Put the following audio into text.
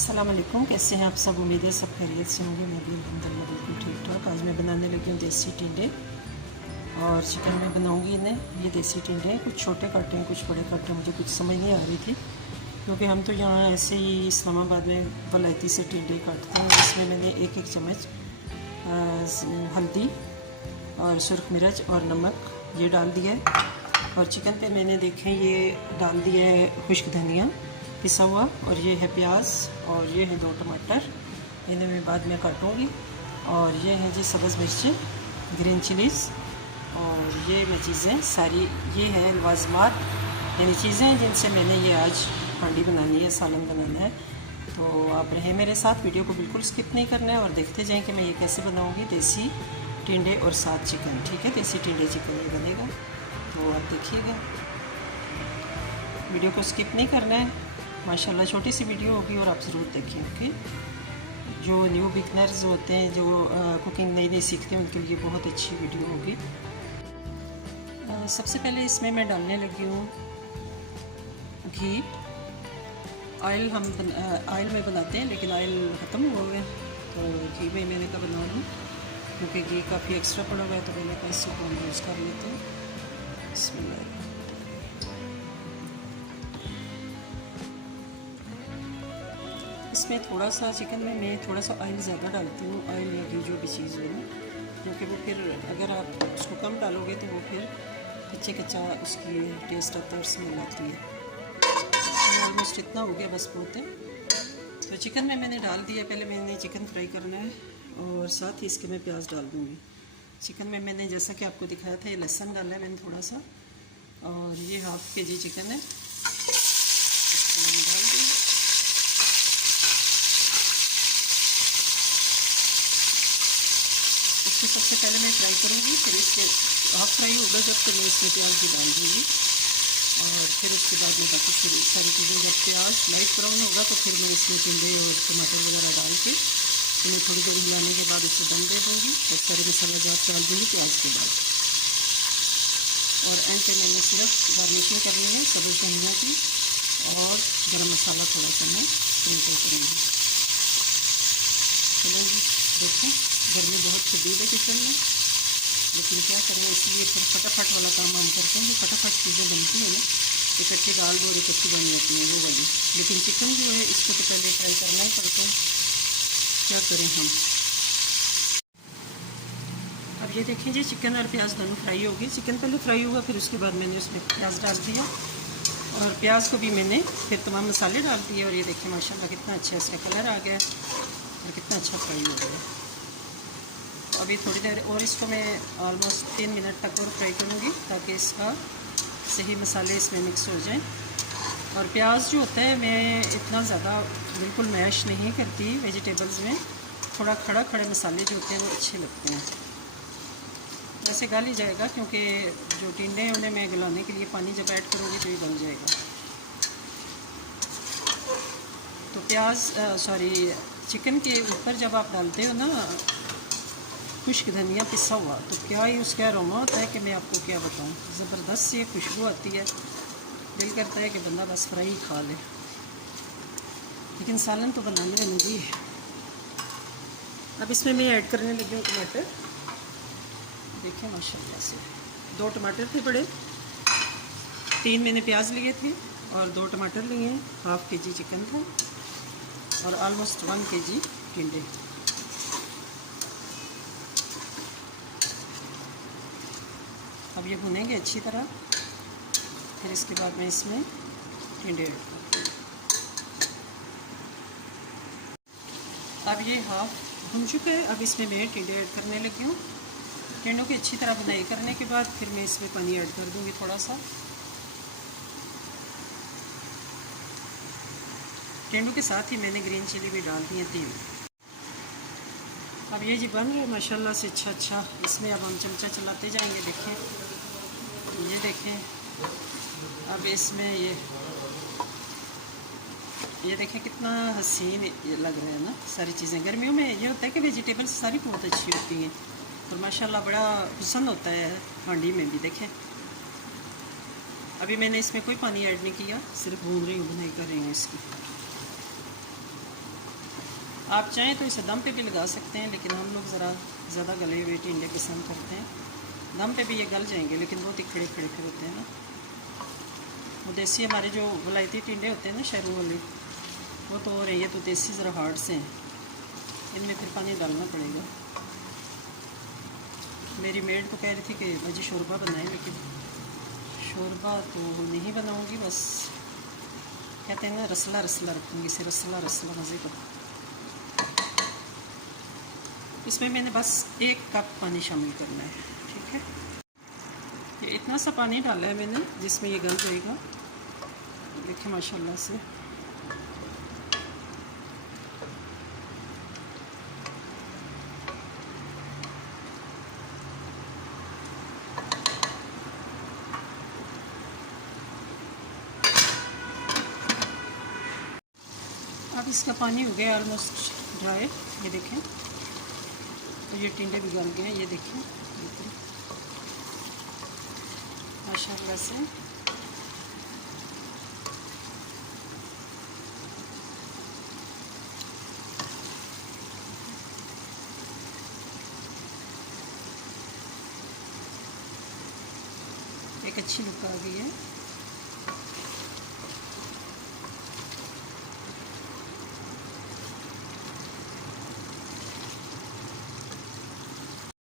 अस्सलाम वालेकुम, कैसे हैं आप सब। उम्मीद है सब खैरियत से होंगे। मैं भी अल्हम्दुलिल्लाह बिल्कुल ठीक ठाक। आज मैं बनाने लगी हूँ देसी टिंडे और चिकन में बनाऊँगी इन्हें। ये देसी टिंडे हैं, कुछ छोटे काटे हैं कुछ बड़े काटे हैं। मुझे कुछ समझ नहीं आ रही थी क्योंकि हम तो यहाँ ऐसे ही इस्लामाबाद में वलायती से टिंडे काटते हैं। इसमें मैंने एक एक चम्मच हल्दी और सुरख मिर्च और नमक ये डाल दिया है। और चिकन पे मैंने देखें ये डाल दिया है खुश्क धनिया पिसा हुआ, और ये है प्याज, और ये है 2 टमाटर, इन्हें मैं बाद में काटूँगी। और ये है जी सब्ज़ मिर्चें, ग्रीन चिलीज़, और ये मैं चीज़ें सारी, ये है लवाज़मात यानी चीज़ें जिनसे मैंने ये आज हांडी बनानी है, सालन बनाना है। तो आप रहें मेरे साथ, वीडियो को बिल्कुल स्किप नहीं करना है और देखते जाएँ कि मैं ये कैसे बनाऊँगी देसी टिंडे और साथ चिकन। ठीक है, देसी टिंडे चिकन ये बनेगा, तो आप देखिएगा, वीडियो को स्किप नहीं करना है। माशाल्लाह छोटी सी वीडियो होगी और आप ज़रूर देखिए। ओके, जो न्यू बिगनर्स होते हैं, जो कुकिंग नई नई सीखते हैं, उनके लिए बहुत अच्छी वीडियो होगी। सबसे पहले इसमें मैं डालने लगी हूँ घी। ऑयल हम ऑयल में बनाते हैं लेकिन ऑयल ख़त्म हो गया, तो घी में मैंने कहा बनाऊँ क्योंकि घी काफ़ी एक्स्ट्रा पड़ा हुआ है, तो मैंने कहा इसको हम यूज़ कर लेते हैं। इसमें थोड़ा सा चिकन में मैं थोड़ा सा ऑयल ज़्यादा डालती हूँ, ऑयल या घी जो भी चीज़ हो ना, क्योंकि वो फिर अगर आप उसको कम डालोगे तो वो फिर कच्चे कच्चा उसकी टेस्ट आता है और स्मेल आती है। ऑलमोस्ट इतना हो गया, बस बहुत है। तो चिकन में मैंने डाल दिया, पहले मैंने चिकन फ्राई करना है और साथ ही इसके मैं प्याज डाल दूँगी। चिकन में मैंने जैसा कि आपको दिखाया था, ये लहसुन डाला है मैंने थोड़ा सा, और ये हाफ़ के जी चिकन है, डाल दूँ। इसको सबसे पहले मैं फ्राई करूँगी, फिर इसके हाफ फ्राई होगा जब, तो मैं इसमें प्याज भी डाल दूँगी, और फिर उसके बाद में बाकी सारी चीज़ें, जब प्याज लाइट ब्राउन होगा तो फिर मैं इसमें टिंडे और टमाटर वगैरह डाल के इन्हें थोड़ी देर हिलाने के बाद इसे दम दे दूँगी। और सारे मसाला जात डाल दूँगी प्याज के बाद, और एंड पे मैंने सिर्फ गार्निशिंग करनी है सब्ज़ धनिया की, और गरम मसाला थोड़ा सा मैं स्प्रिंकल करूँगी। चलेंगे, देखें गर्मी बहुत शदीद है किचन में, लेकिन क्या करें, इसलिए फिर फटाफट वाला काम हम करते हैं। जो फटाफट चीज़ें बनती हैं ना, इकट्ठी डाल दो और इकट्ठी बन जाती हैं वो वाली, लेकिन चिकन जो है इसको तो पहले फ्राई करना ही पड़ता है। क्या करें हम। अब ये देखें जी, चिकन और प्याज दोनों फ्राई हो गई। चिकन पहले फ्राई हुआ, फिर उसके बाद मैंने उसमें प्याज डाल दिया, और प्याज को भी मैंने फिर तमाम मसाले डाल दिए, और ये देखें माशाल्लाह कितना अच्छा इसका कलर आ गया और कितना अच्छा फ्राई हो गया। अभी थोड़ी देर और इसको मैं ऑलमोस्ट 3 मिनट तक और फ्राई करूँगी, ताकि इसका सही मसाले इसमें मिक्स हो जाएं। और प्याज जो होता है, मैं इतना ज़्यादा बिल्कुल मैश नहीं करती वेजिटेबल्स में, थोड़ा खड़े मसाले जो होते हैं वो अच्छे लगते हैं। वैसे गल ही जाएगा, क्योंकि जो टिंडे हैं उन्हें मैं गलाने के लिए पानी जब ऐड करूँगी तो ये गल जाएगा। तो प्याज चिकन के ऊपर जब आप डालते हो ना खुश्क धनिया पिसा हुआ, तो क्या ही उसका अरोमा होता है कि मैं आपको क्या बताऊं। ज़बरदस्त सी खुशबू आती है, दिल करता है कि बंदा बस फ्राई खा ले, लेकिन सालन तो बनानी बनती है। अब इसमें मैं ऐड करने लगी हूँ टमाटर। देखें माशाल्लाह से 2 टमाटर थे बड़े, 3 मैंने प्याज लिए थे, और 2 टमाटर लिए हैं। हाफ़ के जी चिकन था, और ऑलमोस्ट 1 के जी टिंडे। अब ये भुनेंगे अच्छी तरह, फिर इसके बाद मैं इसमें टिंडे ऐड करूँगी। अब ये हाफ भुन चुका है, अब इसमें मैं टिंडे ऐड करने लगी हूँ। टिंडों की अच्छी तरह बुनाई करने के बाद फिर मैं इसमें पानी ऐड कर दूँगी थोड़ा सा। टिंडों के साथ ही मैंने ग्रीन चिली भी डाल दी है 3। अब ये जी बन रहा है माशाल्लाह से अच्छा। इसमें अब हम चमचा चलाते जाएंगे। देखें, ये देखें, अब इसमें ये देखें कितना हसीन लग रहा है ना सारी चीज़ें। गर्मियों में ये होता है कि वेजिटेबल्स सारी बहुत अच्छी होती हैं, और माशाल्लाह बड़ा पसंद होता है हांडी में भी। देखें, अभी मैंने इसमें कोई पानी ऐड नहीं किया, सिर्फ भून रही हूँ, बुनाई कर रही हूँ इसकी। आप चाहें तो इसे दम पे भी लगा सकते हैं, लेकिन हम लोग ज़रा ज़्यादा गले हुए टिंडे पसंद करते हैं। दम पे भी ये गल जाएंगे, लेकिन बहुत ही खड़े खड़े खड़े होते हैं ना। वो देसी हमारे जो वलायती टिंडे होते हैं ना शहरों वाले, वो तो हो रहे हैं। ये तो देसी ज़रा हार्ड से हैं, इनमें फिर पानी डालना पड़ेगा। मेरी मेड तो कह रही थी कि मुझे शोरबा बनाए, लेकिन शोरबा तो नहीं बनाऊंगी। बस कहते हैं ना रसला रसला रखूँगी, इसे रसला रसला मज़े का। इसमें मैंने बस 1 कप पानी शामिल करना है, ठीक है। ये इतना सा पानी डाला है मैंने जिसमें ये गल जाएगा। देखिए माशाल्लाह से अब इसका पानी हो गया ऑलमोस्ट ड्राई। ये देखें, तो ये टिंडे भी गल गए हैं। ये देखें माशाल्लाह से। एक अच्छी लुक आ गई है।